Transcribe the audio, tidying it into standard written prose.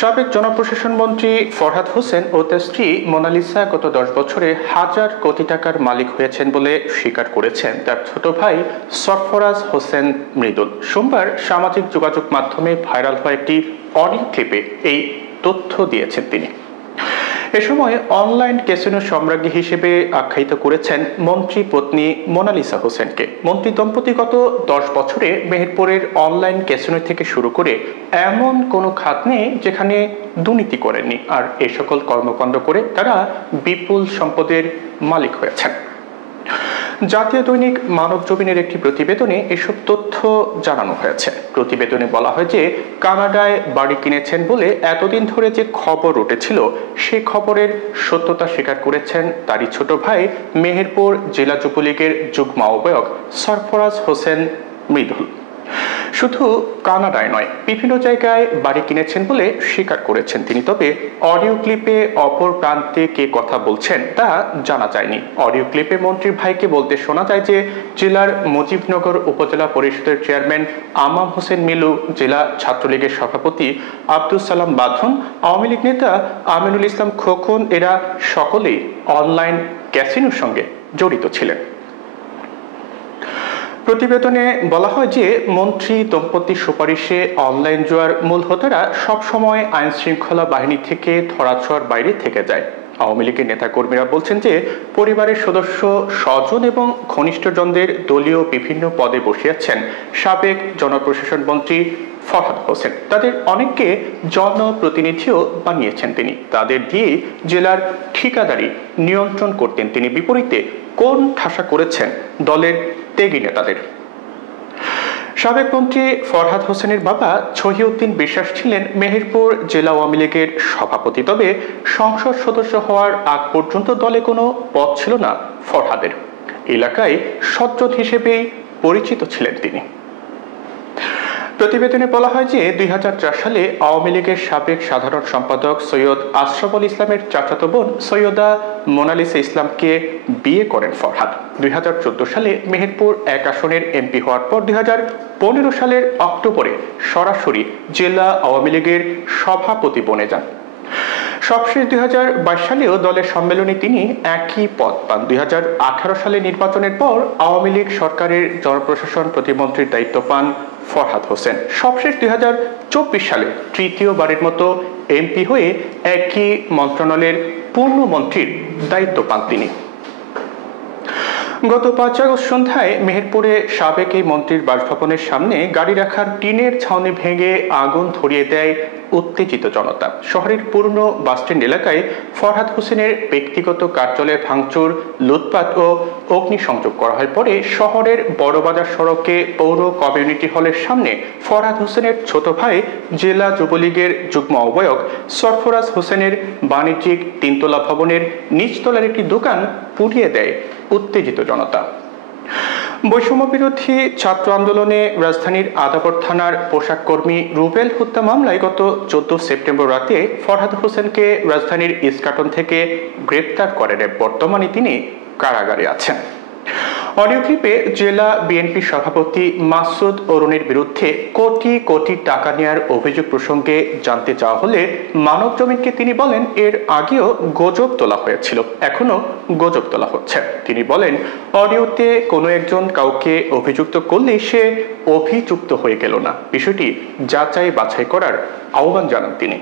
সাবেক জনপ্রশাসন মন্ত্রী ফরহাদ হোসেন ও তার স্ত্রী মোনালিসা গত 10 বছরে হাজার কোটি টাকার মালিক হয়েছেন বলে স্বীকার করেছেন তার ছোট ভাই সরফরাজ হোসেন মৃদুল। সোমবার সামাজিক যোগাযোগ মাধ্যমে ভাইরাল হওয়া একটি অডিও ক্লিপে এই তথ্য দিয়েছেন তিনি। এ সময় অনলাইন ক্যাসিনো সম্রাজ্ঞী হিসেবে আখ্যায়িত করেছেন মন্ত্রী পত্নী মোনালিসা হোসেনকে। মন্ত্রী দম্পতি গত 10 বছরে মেহেরপুরের অনলাইন ক্যাসিনো থেকে শুরু করে এমন কোনো খাত নেই যেখানে দুর্নীতি করেননি, আর এ সকল কর্মকাণ্ড করে তারা বিপুল সম্পদের মালিক হয়েছেন। জাতীয় দৈনিক মানবজমিনের একটি প্রতিবেদনে এসব তথ্য জানানো হয়েছে। প্রতিবেদনে বলা হয় যে কানাডায় বাড়ি কিনেছেন বলে এতদিন ধরে যে খবর উঠেছিল সে খবরের সত্যতা স্বীকার করেছেন তারই ছোট ভাই মেহেরপুর জেলা যুবলীগের যুগ্ম আহ্বায়ক সরফরাজ হোসেন মৃদুল। শুধু কানাডায় নয়, বিভিন্ন জায়গায় বাড়ি কিনেছেন বলে স্বীকার করেছেন তিনি। তবে অডিও ক্লিপে অপর প্রান্তে কে কথা বলছেন তা জানা যায়নি। অডিও ক্লিপে মন্ত্রীর ভাইকে বলতে শোনা যায় যে জেলার মুজিবনগর উপজেলা পরিষদের চেয়ারম্যান আমাম হোসেন মিলু, জেলা ছাত্রলীগের সভাপতি আব্দুল সালাম বাঁধন, আওয়ামী লীগ নেতা আমিনুল ইসলাম খোকন এরা সকলেই অনলাইন ক্যাসিনোর সঙ্গে জড়িত ছিলেন। প্রতিবেদনে বলা হয় যে মন্ত্রী দম্পতির সুপারিশে অনলাইন জুয়ার মূল হোতারা সবসময় আইন শৃঙ্খলা বাহিনী থেকে ধরাছোঁয়ার বাইরে থেকে যায়। আওয়ামী লীগের নেতাকর্মীরা বলছেন যে পরিবারের সদস্য, স্বজন এবং ঘনিষ্ঠজনদের দলীয় বিভিন্ন পদে বসিয়েছেন সাবেক জনপ্রশাসন মন্ত্রী ফরহাদ হোসেন। তাদের অনেককে জনপ্রতিনিধিও বানিয়েছেন তিনি। তাদের দিয়ে জেলার ঠিকাদারি নিয়ন্ত্রণ করতেন তিনি। বিপরীতে কোন ঠাসা করেছেন দলের ত্যাগী নেতাদের। সাবেক মন্ত্রী ফরহাদ হোসেনের বাবা ছহিউদ্দিন বিশ্বাস ছিলেন মেহেরপুর জেলা আওয়ামী লীগের সভাপতি। তবে সংসদ সদস্য হওয়ার আগ পর্যন্ত দলে কোনো পদ ছিল না ফরহাদের। এলাকায় সজ্জন হিসেবেই পরিচিত ছিলেন তিনি। প্রতিবেদনে বলা হয় যে 2004 সালে আওয়ামী লীগের সাবেক সাধারণ সম্পাদক সৈয়দ আশরাফুল ইসলামের চাচাতো বোন সৈয়দা মোনালিসা ইসলামকে বিয়ে করেন ফরহাদ। 2014 সালে মেহেরপুর 1 আসনের এমপি হওয়ার পর 2015 সালের অক্টোবরে সরাসরি জেলা আওয়ামী লীগের সভাপতি বনে যান। সবশেষ 2022 সালেও দলের সম্মেলনে তিনি একই পদ পান। 2018 সালে নির্বাচনের পর আওয়ামী লীগ সরকারের জনপ্রশাসন প্রতিমন্ত্রীর দায়িত্ব পান ফরহাদ হোসেন। সবশেষ 2024 সালে তৃতীয়বারের মতো এমপি হয়ে একই মন্ত্রণালয়ের পূর্ণমন্ত্রীর দায়িত্ব পান তিনি। গত 5 আগস্ট সন্ধ্যায় মেহেরপুরে সাবেক এই মন্ত্রীর বাসভবনের সামনে গাড়ি রাখার টিনের ছাউনি ভেঙে আগুন ধরিয়ে দেয় উত্তেজিত জনতা। শহরের পুরনো বাসস্ট্যান্ড এলাকায় ফরহাদ হোসেনের ব্যক্তিগত কার্যালয়ে ভাঙচুর, লুটপাট ও অগ্নিসংযোগ করা হয়। পরে শহরের বড়বাজার সড়কে পৌর কমিউনিটি হলের সামনে ফরহাদ হোসেনের ছোট ভাই জেলা যুবলীগের যুগ্ম আহ্বায়ক সরফরাজ হোসেনের বাণিজ্যিক 3তলা ভবনের নিচতলার একটি দোকান পুড়িয়ে দেয় উত্তেজিত জনতা। বৈষম্য বিরোধী ছাত্র আন্দোলনে রাজধানীর আদাবর থানার পোশাক কর্মী রুবেল হত্যা মামলায় গত 14 সেপ্টেম্বর রাতে ফরহাদ হোসেনকে রাজধানীর ইস্কাটন থেকে গ্রেপ্তার করে। বর্তমানে তিনি কারাগারে আছেন। অডিও ক্লিপে জেলা বিএনপি সভাপতি মাসুদ অরুণের বিরুদ্ধে কোটি কোটি টাকা নেওয়ার অভিযোগ প্রসঙ্গে জানতে চাওয়া হলে মানবজমিনকে তিনি বলেন, এর আগেও গুজব তোলা হয়েছিল, এখনো গুজব তোলা হচ্ছে। তিনি বলেন, অডিওতে কোনো একজন কাউকে অভিযুক্ত করলে সে অভিযুক্ত হয়ে গেল না, বিষয়টি যাচাই বাছাই করার আহ্বান জানান তিনি।